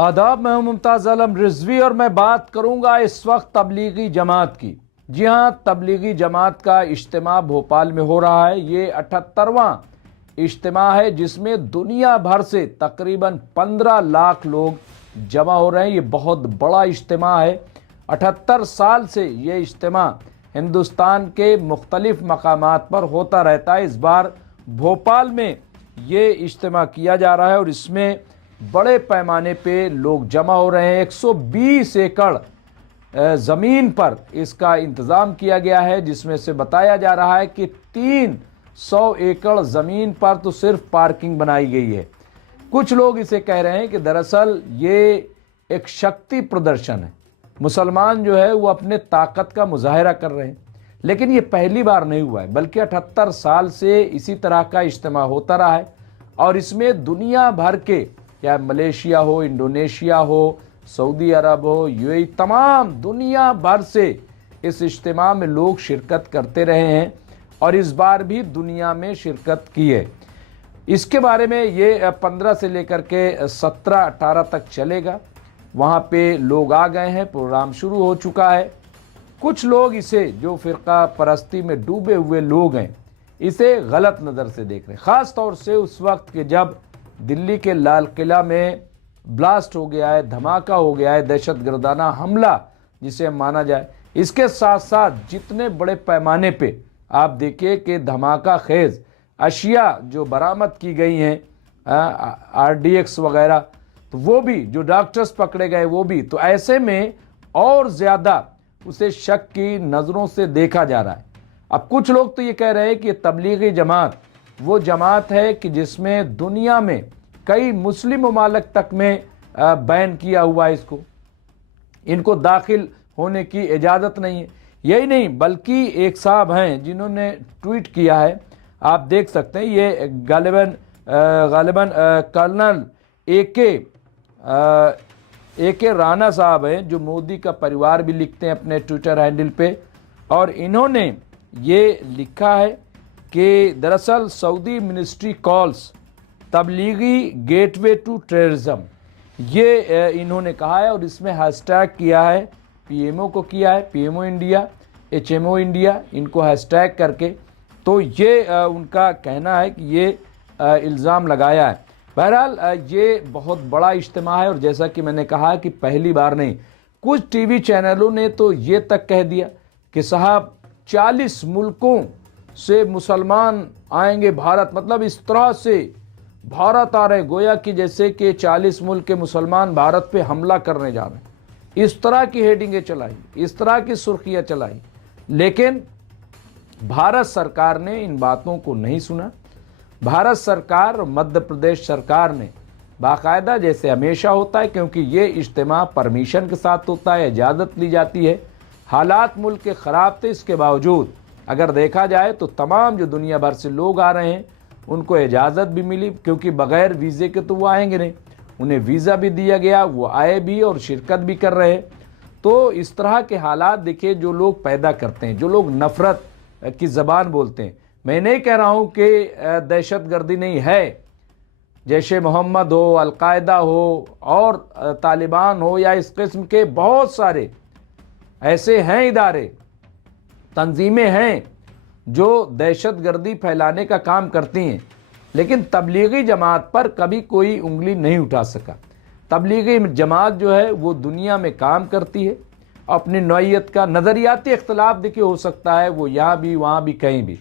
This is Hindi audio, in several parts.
आदाब, मैं हूं मुमताज़ आलम रिजवी और मैं बात करूंगा इस वक्त तबलीगी जमात की। जी हां, तबलीगी जमात का इज्तिमा भोपाल में हो रहा है। ये 78वां इज्तिमा है जिसमें दुनिया भर से तकरीबन 15 लाख लोग जमा हो रहे हैं। ये बहुत बड़ा इज्तिमा है। 78 साल से ये इज्तिमा हिंदुस्तान के मुख्तलिफ मकामात पर होता रहता है। इस बार भोपाल में ये इज्तिमा किया जा रहा है और इसमें बड़े पैमाने पे लोग जमा हो रहे हैं। 120 एकड़ ज़मीन पर इसका इंतज़ाम किया गया है, जिसमें से बताया जा रहा है कि 300 एकड़ ज़मीन पर तो सिर्फ पार्किंग बनाई गई है। कुछ लोग इसे कह रहे हैं कि दरअसल ये एक शक्ति प्रदर्शन है, मुसलमान जो है वो अपने ताकत का मुजाहरा कर रहे हैं। लेकिन ये पहली बार नहीं हुआ है, बल्कि 78 साल से इसी तरह का इज्तिमा होता रहा है और इसमें दुनिया भर के, या मलेशिया हो, इंडोनेशिया हो, सऊदी अरब हो, यूएई, तमाम दुनिया भर से इस इज्तिमा में लोग शिरकत करते रहे हैं और इस बार भी दुनिया में शिरकत की है। इसके बारे में ये 15 से लेकर के 17-18 तक चलेगा। वहाँ पे लोग आ गए हैं, प्रोग्राम शुरू हो चुका है। कुछ लोग इसे, जो फ़िरका परस्ती में डूबे हुए लोग हैं, इसे गलत नज़र से देख रहे हैं। ख़ास तौर से उस वक्त के जब दिल्ली के लाल किला में ब्लास्ट हो गया है, धमाका हो गया है, दहशतगर्दाना हमला जिसे माना जाए। इसके साथ साथ जितने बड़े पैमाने पे आप देखिए कि धमाका खेज अशिया जो बरामद की गई हैं, RDX वगैरह, तो वो भी, जो डॉक्टर्स पकड़े गए वो भी, तो ऐसे में और ज़्यादा उसे शक की नज़रों से देखा जा रहा है। अब कुछ लोग तो ये कह रहे हैं कि तबलीगी जमात वो जमात है कि जिसमें दुनिया में कई मुस्लिम ममालिक तक में बैन किया हुआ है, इनको दाखिल होने की इजाज़त नहीं है। यही नहीं, बल्कि एक साहब हैं जिन्होंने ट्वीट किया है, आप देख सकते हैं, ये गालिबन कर्नल AK राणा साहब हैं, जो मोदी का परिवार भी लिखते हैं अपने ट्विटर हैंडल पे, और इन्होंने ये लिखा है कि दरअसल Saudi ministry calls Tablighi gateway to terrorism, ये इन्होंने कहा है और इसमें हैशटैग किया है, PMO को किया है, PMO इंडिया, HMO इंडिया, इनको हैशटैग करके। तो ये उनका कहना है कि ये इल्ज़ाम लगाया है। बहरहाल ये बहुत बड़ा इज्तिमा है और जैसा कि मैंने कहा कि पहली बार नहीं, कुछ टीवी चैनलों ने तो ये तक कह दिया कि साहब 40 मुल्कों से मुसलमान आएंगे भारत, मतलब इस तरह से भारत आ रहे, गोया कि जैसे कि 40 मुल्क के मुसलमान भारत पे हमला करने जा रहे हैं। इस तरह की हेडिंगें चलाई, इस तरह की सुर्खियां चलाई, लेकिन भारत सरकार ने इन बातों को नहीं सुना। भारत सरकार और मध्य प्रदेश सरकार ने बाकायदा, जैसे हमेशा होता है, क्योंकि ये इज्तिमा परमिशन के साथ होता है, इजाज़त ली जाती है। हालात मुल्क के ख़राब थे, इसके बावजूद अगर देखा जाए तो तमाम जो दुनिया भर से लोग आ रहे हैं उनको इजाज़त भी मिली, क्योंकि बग़ैर वीज़े के तो वो आएंगे नहीं, उन्हें वीज़ा भी दिया गया, वो आए भी और शिरकत भी कर रहे हैं। तो इस तरह के हालात देखिए जो लोग पैदा करते हैं, जो लोग नफ़रत की ज़बान बोलते हैं। मैं नहीं कह रहा हूँ कि दहशतगर्दी नहीं है, जैशे मोहम्मद हो, अलकायदा हो और तालिबान हो, या इस किस्म के बहुत सारे ऐसे हैं इदारे, तंजीमें हैं जो दहशतगर्दी फैलाने का काम करती हैं, लेकिन तबलीगी जमात पर कभी कोई उंगली नहीं उठा सका। तबलीगी जमात जो है वो दुनिया में काम करती है, अपनी नौइयत का नज़रियाती इख्तलाफ देखिए हो सकता है, वो यहाँ भी वहाँ भी कहीं भी,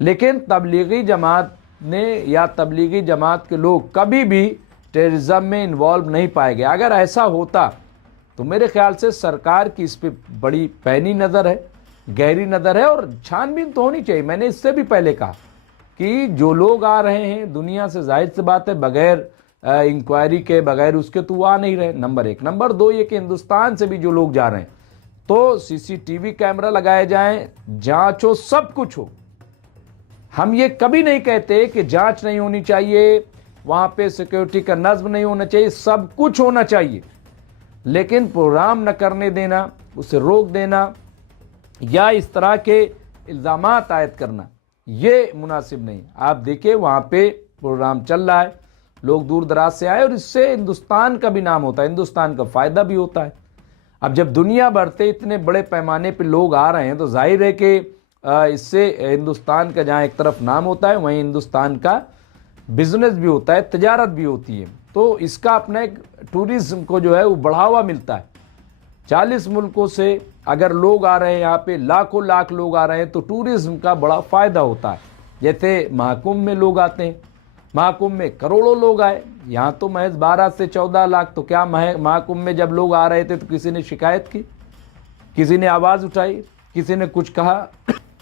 लेकिन तबलीगी जमात ने या तबलीगी जमात के लोग कभी भी टेररिज्म में इन्वॉल्व नहीं पाए गए। अगर ऐसा होता तो मेरे ख्याल से सरकार की इस पर बड़ी पैनी नज़र है, गहरी नज़र है और छानबीन तो होनी चाहिए। मैंने इससे भी पहले कहा कि जो लोग आ रहे हैं दुनिया से, जाहिर सी बात है बग़ैर इंक्वायरी के, बग़ैर उसके तो वो आ नहीं रहे, नंबर 1। नंबर 2 ये कि हिंदुस्तान से भी जो लोग जा रहे हैं तो CCTV कैमरा लगाए जाएं, जांच हो, सब कुछ हो। हम ये कभी नहीं कहते कि जांच नहीं होनी चाहिए, वहाँ पे सिक्योरिटी का नज़्म नहीं होना चाहिए, सब कुछ होना चाहिए, लेकिन प्रोग्राम न करने देना, उसे रोक देना या इस तरह के इल्ज़ामात आयद करना, ये मुनासिब नहीं। आप देखिए वहाँ पे प्रोग्राम चल रहा है, लोग दूर दराज से आए और इससे हिंदुस्तान का भी नाम होता है, हिंदुस्तान का फ़ायदा भी होता है। अब जब दुनिया भर से इतने बड़े पैमाने पे लोग आ रहे हैं तो जाहिर है कि इससे हिंदुस्तान का जहाँ एक तरफ नाम होता है वहीं हिंदुस्तान का बिजनेस भी होता है, तजारत भी होती है। तो इसका अपना एक टूरिज्म को जो है वो बढ़ावा मिलता है। 40 मुल्कों से अगर लोग आ रहे हैं, यहाँ पे लाखों लाख लोग आ रहे हैं, तो टूरिज्म का बड़ा फ़ायदा होता है। जैसे महाकुंभ में लोग आते हैं, महाकुंभ में करोड़ों लोग आए, यहाँ तो महज 12 से 14 लाख। तो क्या महाकुंभ में जब लोग आ रहे थे तो किसी ने शिकायत की, किसी ने आवाज़ उठाई, किसी ने कुछ कहा?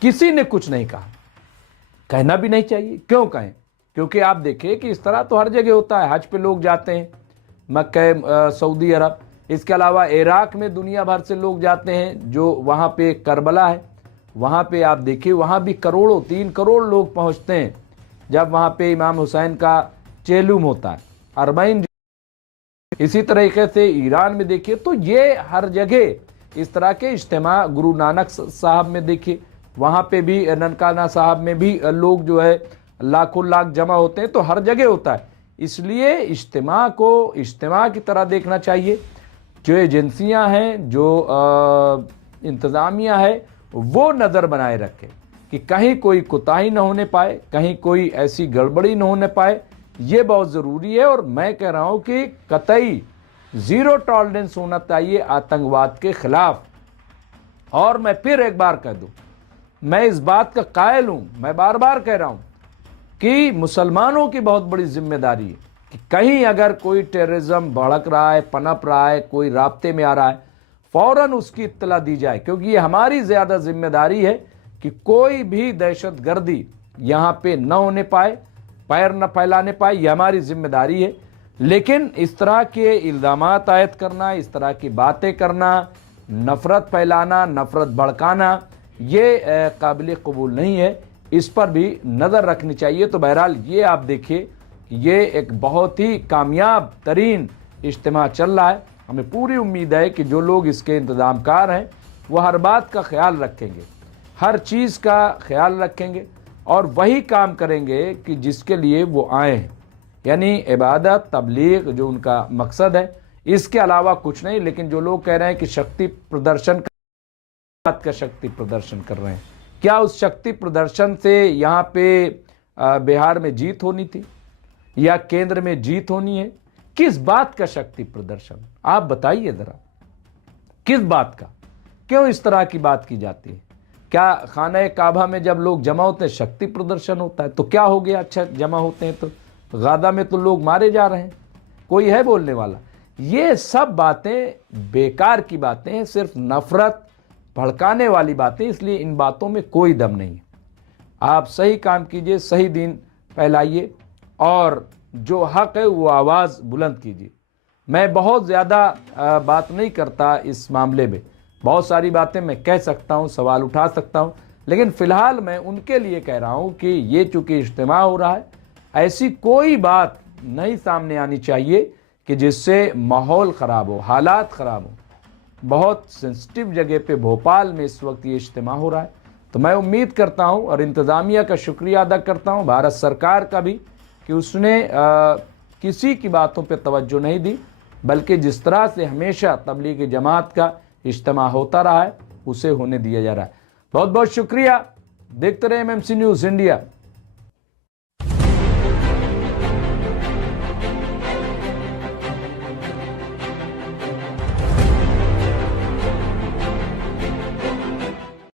किसी ने कुछ नहीं कहा, कहना भी नहीं चाहिए। क्यों कहें? क्योंकि आप देखिए कि इस तरह तो हर जगह होता है। हज पे लोग जाते हैं, मक्का, सऊदी अरब, इसके अलावा इराक में दुनिया भर से लोग जाते हैं, जो वहाँ पे करबला है, वहाँ पे आप देखिए वहाँ भी करोड़ों, 3 करोड़ लोग पहुँचते हैं जब वहाँ पे इमाम हुसैन का चेलूम होता है, अरबाइन। इसी तरीके से ईरान में देखिए, तो ये हर जगह इस तरह के इज्तिमा, गुरु नानक साहब में देखिए, वहाँ पे भी, ननकाना साहब में भी लोग जो है लाखों लाख जमा होते हैं। तो हर जगह होता है। इसलिए इज्तिमा को इज्तिमा की तरह देखना चाहिए। जो एजेंसियां हैं, जो इंतज़ामिया है, वो नज़र बनाए रखे कि कहीं कोई कोताही न होने पाए, कहीं कोई ऐसी गड़बड़ी न होने पाए। ये बहुत ज़रूरी है। और मैं कह रहा हूँ कि कतई ज़ीरो टॉलरेंस होना चाहिए आतंकवाद के ख़िलाफ़। और मैं फिर एक बार कह दूँ, मैं इस बात का कायल हूँ, मैं बार बार कह रहा हूँ कि मुसलमानों की बहुत बड़ी जिम्मेदारी है कि कहीं अगर कोई टेररिज्म भड़क रहा है, पनप रहा है, कोई राब्ते में आ रहा है, फ़ौरन उसकी इत्तला दी जाए। क्योंकि ये हमारी ज़्यादा जिम्मेदारी है कि कोई भी दहशतगर्दी यहाँ पे न होने पाए, पैर न फैलाने पाए। ये हमारी जिम्मेदारी है। लेकिन इस तरह के इल्ज़ामात आयद करना, इस तरह की बातें करना, नफ़रत फैलाना, नफ़रत भड़काना, ये काबिल कबूल नहीं है। इस पर भी नज़र रखनी चाहिए। तो बहरहाल ये आप देखिए कि ये एक बहुत ही कामयाब तरीन इज्तिमा चल रहा है। हमें पूरी उम्मीद है कि जो लोग इसके इंतज़ामकार हैं वो हर बात का ख्याल रखेंगे, हर चीज़ का ख्याल रखेंगे और वही काम करेंगे कि जिसके लिए वो आए हैं, यानी इबादत, तबलीग, जो उनका मकसद है। इसके अलावा कुछ नहीं। लेकिन जो लोग कह रहे हैं कि शक्ति प्रदर्शन का शक्ति प्रदर्शन कर रहे हैं, क्या उस शक्ति प्रदर्शन से यहाँ पे बिहार में जीत होनी थी या केंद्र में जीत होनी है? किस बात का शक्ति प्रदर्शन? आप बताइए ज़रा, किस बात का? क्यों इस तरह की बात की जाती है? क्या खाना काबा में जब लोग जमा होते हैं शक्ति प्रदर्शन होता है? तो क्या हो गया? अच्छा, जमा होते हैं तो गादा में तो लोग मारे जा रहे हैं, कोई है बोलने वाला? ये सब बातें बेकार की बातें हैं, सिर्फ नफरत भड़काने वाली बातें। इसलिए इन बातों में कोई दम नहीं है। आप सही काम कीजिए, सही दीन फैलाइए और जो हक है वो आवाज़ बुलंद कीजिए। मैं बहुत ज़्यादा बात नहीं करता इस मामले में, बहुत सारी बातें मैं कह सकता हूँ, सवाल उठा सकता हूँ, लेकिन फ़िलहाल मैं उनके लिए कह रहा हूँ कि ये चूँकि इज्तिमा हो रहा है, ऐसी कोई बात नहीं सामने आनी चाहिए कि जिससे माहौल ख़राब हो, हालात ख़राब हो। बहुत सेंसिटिव जगह पे भोपाल में इस वक्त ये इज्तिमा हो रहा है। तो मैं उम्मीद करता हूँ और इंतज़ामिया का शुक्रिया अदा करता हूँ, भारत सरकार का भी, कि उसने किसी की बातों पे तवज्जो नहीं दी, बल्कि जिस तरह से हमेशा तबलीग जमात का इज्तिमा होता रहा है उसे होने दिया जा रहा है। बहुत बहुत शुक्रिया। देखते रहे MMC न्यूज़ इंडिया।